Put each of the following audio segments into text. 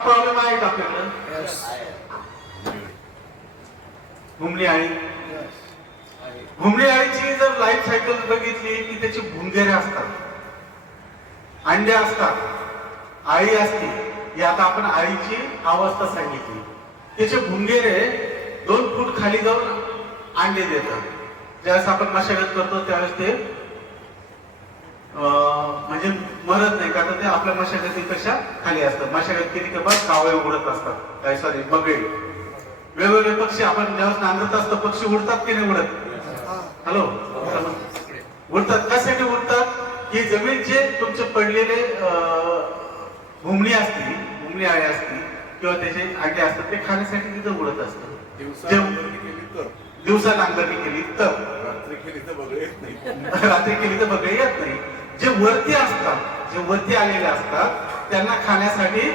Problem आहे का आपल्याकडं? घुमली आळी घुमली आळीची जर लाईफ सायकल बघितली की त्याची भुंगेरे असतात अंडे असतात आळी असते ही आता आपण आळीची अवस्था सांगितली. त्याचे भुंगेरे दोन फूट खाली जाऊन अंडे देतात. ज्यावेळेस आपण मशागत करतो त्यावेळेस ते अं, म्हणजे मरत नाही का तर ते आपल्या मशागतीपेक्षा खाली असतात. मशागत केली की बघ कावळे उडत असतात. काय सॉरी बगळे वेगवेगळे पक्षी आपण ज्यावेळेस नांगरत असतो पक्षी उडतात की नाही उडत? हॅलो उडतात. कशासाठी उडतात? की जमीन जे तुमचे पडलेले अं, घुमणी असती घुमणी आळे असती किंवा त्याचे अंडे असतात ते खाण्यासाठी तिथं उडत असतात. दिवसा जे- नांगरणी केली तर. दिवसा नांगरणी केली तर. रात्री केली तर बघ येत नाही. रात्री केली तर बघा येत नाही. जे वरती असतात जे वरती आलेले असतात त्यांना खाण्यासाठी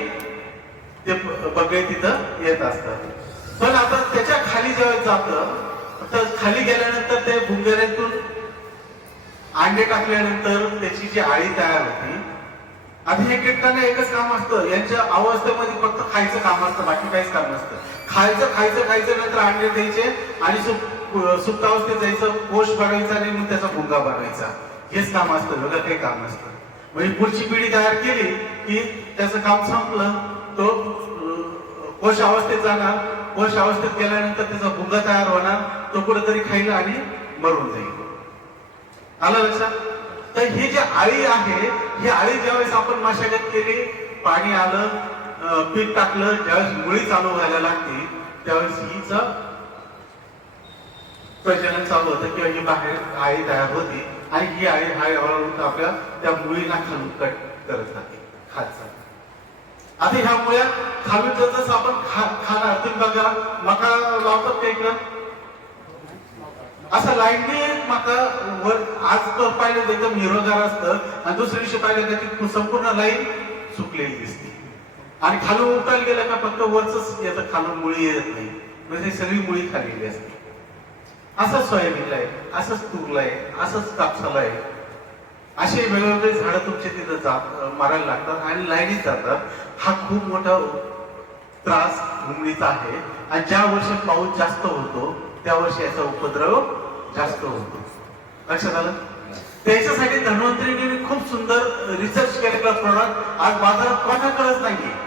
ते बगळे तिथं येत असतात. पण आता त्याच्याखाली जेव्हा जात तर खाली गेल्यानंतर ते भुंगऱ्यातून अंडे टाकल्यानंतर त्याची जी आळी तयार होती आता हे कीटकांना एकच काम असतं. यांच्या अवस्थेमध्ये फक्त खायचं काम असतं बाकी काहीच काम नसतं. खायचं खायचं खायचं नंतर अंडे द्यायचे आणि सुप्तावस्थेत जायचं कोश भरायचा आणि मग त्याचा भुंगा भरायचा. हेच काम असतं वेगळं काही काम नसतं. म्हणजे पुढची पिढी तयार केली की त्याचं काम संपलं तो कोश अवस्थेत जाणार. कोश अवस्थेत गेल्यानंतर त्याचा भुंगा तयार होणार. तो कुठेतरी खाईल आणि मरून जाईल. आलं लक्षात? तर ही जी आळी आहे ही आळी ज्यावेळेस आपण मशागत केली पाणी आलं पीक टाकलं ज्यावेळेस मुळी चालू व्हायला लागते त्यावेळेस हिचं प्रजनन चालू होतं किंवा ही बाहेर आई तयार होती आणि ही आई हा हळूहळू आपल्या त्या मुळीला खालून कट करत जाते खात जाते आता ह्या मुळ्या खालून जर जसं आपण खा खाणार तुम्ही बघा मका लावतात का इकडं? असं लाईनने माका वर आज पाहिलं तर एकदम हिरोगार असतं आणि दुसऱ्या दिवशी पाहिलं का ती संपूर्ण लाईन सुकलेली दिसते. आणि खालून उठायला गेलं का फक्त वरच येतं खालून मुळी येत नाही. म्हणजे सगळी मुळी खाल्लेली असते. असंच सोयाबीनला आहे असंच तूरला आहे असंच कापसाला आहे. असे वेगवेगळे झाडं तुमचे तिथं जात मारायला लागतात आणि लाईनीत जातात. हा खूप मोठा त्रास घुमणीचा आहे. आणि ज्या वर्षी पाऊस जास्त होतो त्या वर्षी याचा उपद्रव जास्त होतो. लक्षात आलं? त्याच्यासाठी धन्वंतरीने खूप सुंदर रिसर्च केलेला प्रोडक्ट? आज बाजारात कोणाकडेच नाहीये.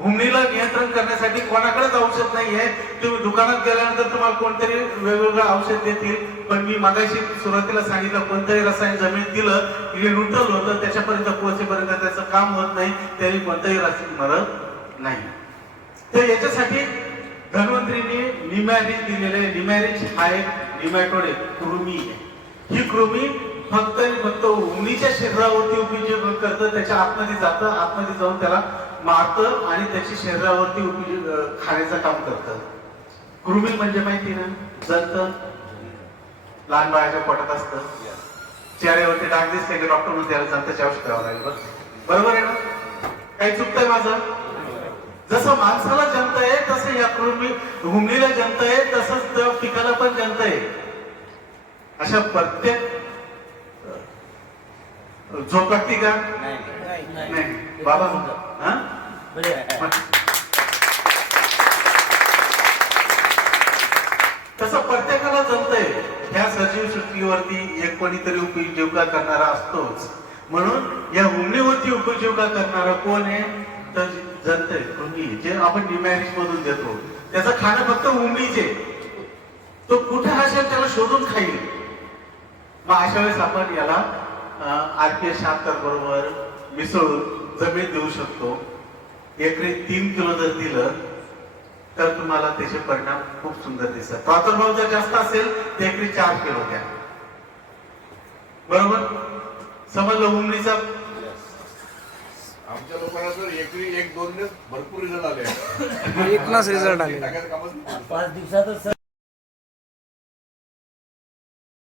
हुमणीला नियंत्रण करण्यासाठी कोणाकडेच औषध नाहीये. तुम्ही दुकानात गेल्यानंतर तुम्हाला कोणतरी वेगवेगळं औषध देतील. पण मी मागाशी सुरुवातीला सांगितलं कोणतंही रसायन जमीन दिलं हे न्यूट्रल होतं त्याच्यापर्यंत पोहोचेपर्यंत त्याचं काम होत नाही त्याने कोणतंही रसायन मरत नाही. तर याच्यासाठी धन्वंतरीने निमॅरिज दिलेले निमॅरिज हा एक निमॅटोड कृमी आहे. ही कृमी फक्त आणि फक्त उमणीच्या शरीरावरती उपयोग करतं त्याच्या आतमध्ये जातं आतमध्ये जाऊन त्याला मारतं आणि त्याची शरीरावरती खाण्याचं काम करतं. कृमी म्हणजे माहिती ना? जंत लहान बाळाच्या पोटात असतं. चेहऱ्यावरती डाग दिसले की डॉक्टर म्हणून त्याला जंताची औषध द्यावं लागेल बरं. बरोबर आहे ना? काही चुकतंय माझं? जसं माणसाला जंत आहे तसं या कृमी घुमणीला जंत आहे तसंच त्या पिकाला पण जंत आहे. अशा प्रत्येक झोपडती का? नाही. बाबा हा? म्हणजे तसं प्रत्येकाला जमतंय. ह्या सजीव सृष्टीवरती एक कोणीतरी उपजीविका करणारा असतोच. म्हणून या उमणीवरती उपजीविका करणारा कोण आहे? तर जनते कृमी जे आपण डिमॅरिज मधून देतो. त्याचं खाणं फक्त उमणीचे तो कुठे असेल त्याला शोधून खाईल. मग अशा वेळेस आपण याला आरपीएस पी शहात्तर बरोबर मिसळून जमीन देऊ शकतो. एकरी तीन किलो जर दिलं तर तुम्हाला त्याचे परिणाम खूप सुंदर दिसतात. प्रादुर्भाव जर जास्त असेल तर एकरी चार किलो द्या. बरोबर? समजलं उमणीचा आमच्या लोकांना तर एकरी एक दोन दिवस भरपूर रिझल्ट आले. एकलाच result आले. पाच दिवसातच